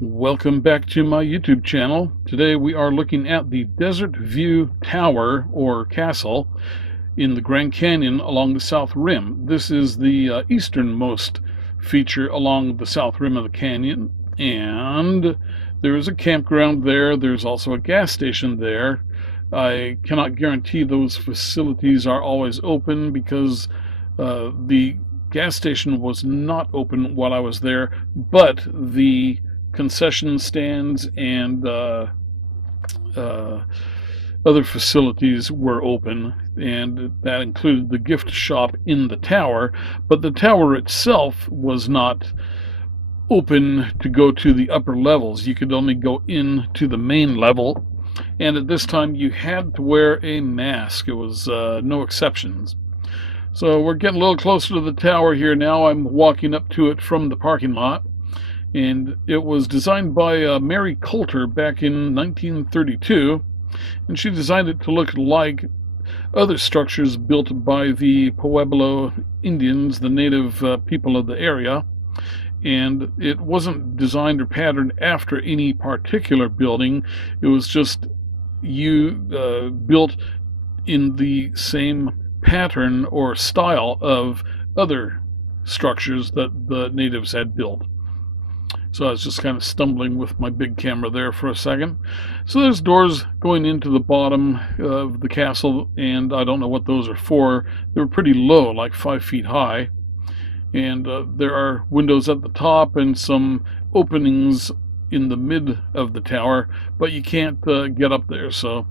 Welcome back to my YouTube channel. Today we are looking at the Desert View Tower or Castle in the Grand Canyon along the South Rim. This is the easternmost feature along the South Rim of the canyon, and there is a campground there. There's also a gas station there. I cannot guarantee those facilities are always open because the gas station was not open while I was there, but the concession stands and other facilities were open, and that included the gift shop in the tower, but the tower itself was not open to go to the upper levels. You could only go in to the main level, and at this time you had to wear a mask. It was no exceptions. So we're getting a little closer to the tower here now. I'm walking up to it from the parking lot, and it was designed by Mary Coulter back in 1932, and she designed it to look like other structures built by the Pueblo Indians, the native people of the area, and it wasn't designed or patterned after any particular building. It was just built in the same pattern or style of other structures that the natives had built. So I was just kind of stumbling with my big camera there for a second. So there's doors going into the bottom of the castle, and I don't know what those are for. They were pretty low, like 5 feet high. And there are windows at the top and some openings in the mid of the tower, but you can't get up there. So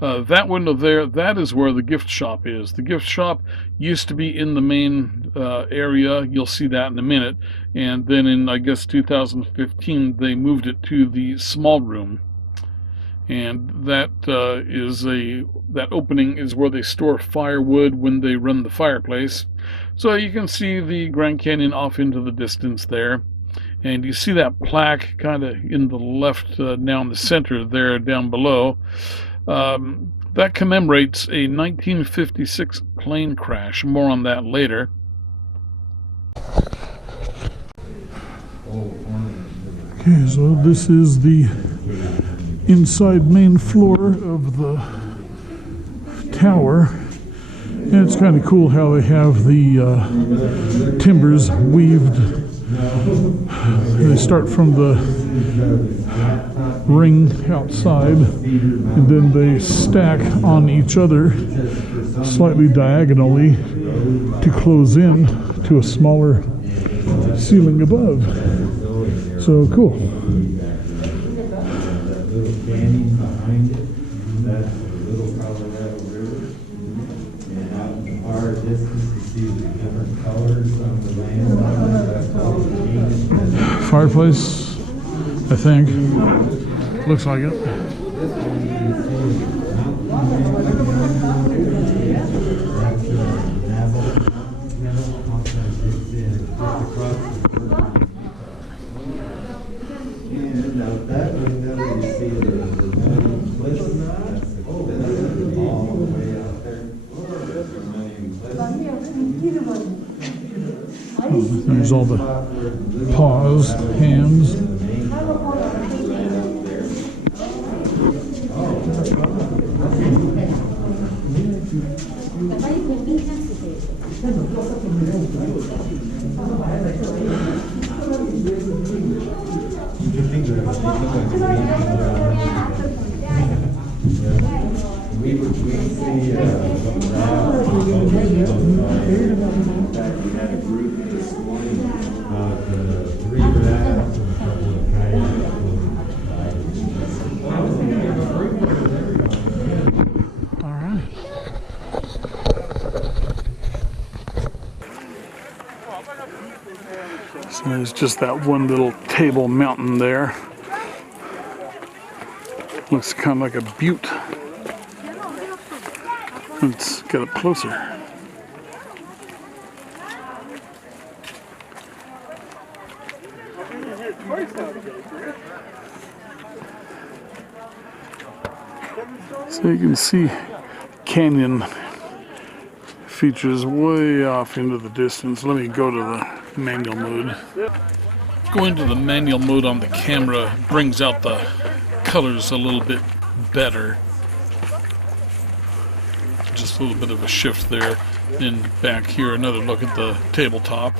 that window there, that is where the gift shop is. The gift shop used to be in the main area. You'll see that in a minute. And then in, I guess, 2015, they moved it to the small room. And that that opening is where they store firewood when they run the fireplace. So you can see the Grand Canyon off into the distance there. And you see that plaque kind of in the left, now in the center there down below. That commemorates a 1956 plane crash. More on that later. Okay, so this is the inside main floor of the tower. And it's kind of cool how they have the timbers weaved. They start from the ring outside, and then they stack on each other slightly diagonally to close in to a smaller ceiling above. So cool. Fireplace, I think. Looks like it. There's all the paws, hands. So there's just that one little table mountain there. Looks kind of like a butte. Let's get up closer. So you can see canyon features way off into the distance. Let me go to the manual mode. Going to the manual mode on the camera brings out the colors a little bit better. Just a little bit of a shift there. And back here, another look at the tabletop.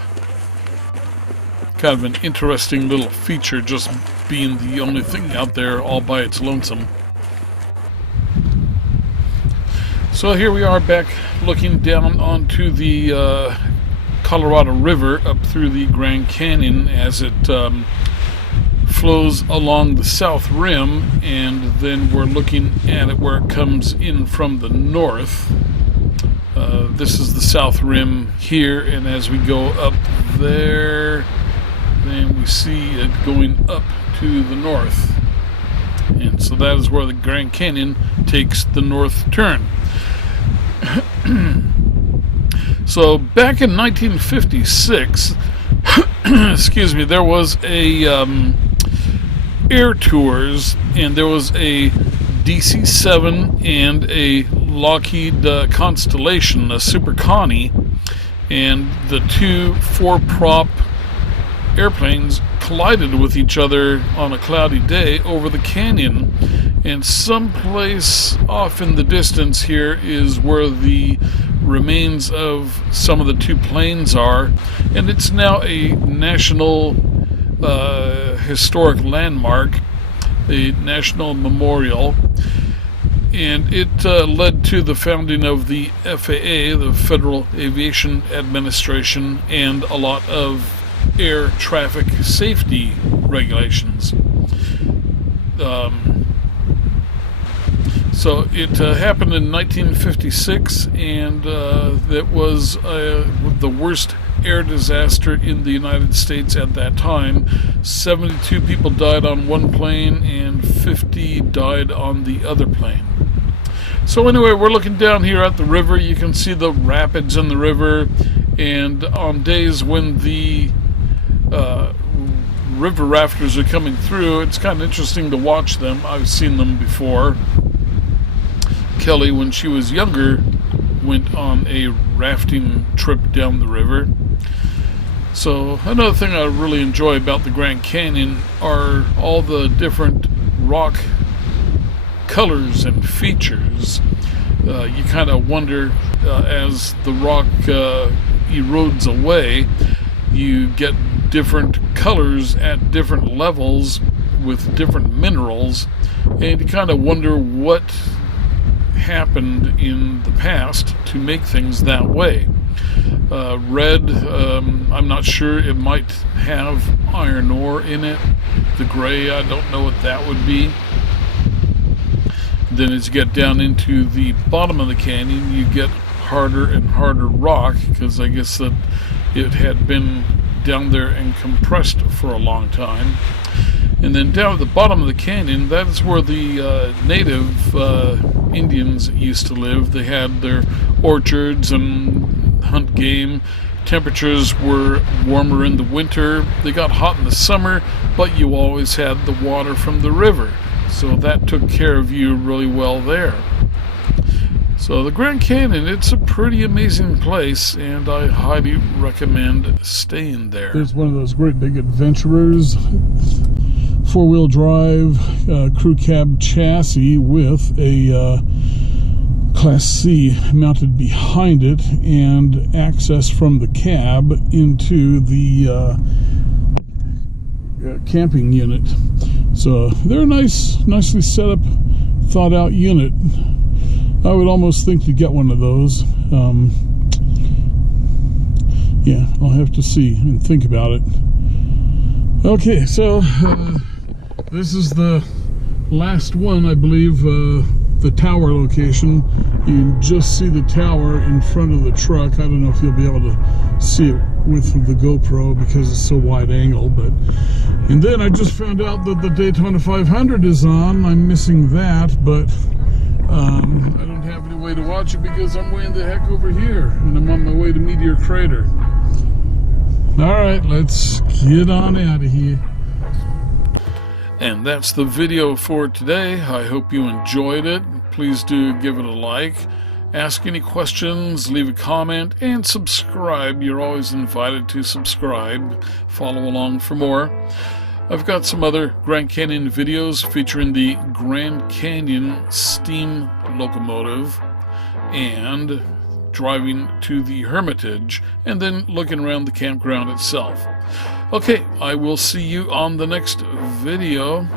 Kind of an interesting little feature, just being the only thing out there all by its lonesome. So here we are back looking down onto the Colorado River up through the Grand Canyon as it flows along the south rim, and then we're looking at it where it comes in from the north. This is the south rim here, and as we go up there, then we see it going up to the north. And so that is where the Grand Canyon takes the north turn. So back in 1956, excuse me, there was a air tours, and there was a DC-7 and a Lockheed Constellation, a Super Connie, and the two four-prop airplanes collided with each other on a cloudy day over the canyon. And someplace off in the distance here is where the remains of some of the two planes are, and it's now a national historic landmark, a national memorial, and it led to the founding of the FAA, the Federal Aviation Administration, and a lot of air traffic safety regulations. So it happened in 1956, and it was the worst air disaster in the United States at that time. 72 people died on one plane and 50 died on the other plane. So anyway, we're looking down here at the river. You can see the rapids in the river, and on days when the river rafters are coming through, it's kind of interesting to watch them. I've seen them before. Kelly, when she was younger, went on a rafting trip down the river. So another thing I really enjoy about the Grand Canyon are all the different rock colors and features. You kind of wonder, as the rock erodes away, you get different colors at different levels with different minerals, and you kind of wonder what happened in the past to make things that way. Red, I'm not sure, it might have iron ore in it. The gray, I don't know what that would be. Then as you get down into the bottom of the canyon, you get harder and harder rock, because I guess that it had been down there and compressed for a long time. And then down at the bottom of the canyon, that is where the native Indians used to live. They had their orchards and hunt game. Temperatures were warmer in the winter. They got hot in the summer, but you always had the water from the river. So that took care of you really well there. So the Grand Canyon, it's a pretty amazing place, and I highly recommend staying there. There's one of those great big adventurers, four-wheel drive crew cab chassis with a Class C mounted behind it, and access from the cab into the camping unit. So they're a nicely set up, thought out unit. I would almost think to get one of those. Yeah, I'll have to see and think about it. Okay, so this is the last one, I believe, the tower location. You can just see the tower in front of the truck. I don't know if you'll be able to see it with the GoPro because it's so wide angle, but and then I just found out that the Daytona 500 is on. I'm missing that, but I don't have any way to watch it because I'm way the heck over here and I'm on my way to Meteor Crater. Alright, let's get on out of here. And that's the video for today. I hope you enjoyed it. Please do give it a like. Ask any questions, leave a comment, and subscribe. You're always invited to subscribe. Follow along for more. I've got some other Grand Canyon videos featuring the Grand Canyon steam locomotive and driving to the Hermitage and then looking around the campground itself. Okay, I will see you on the next video.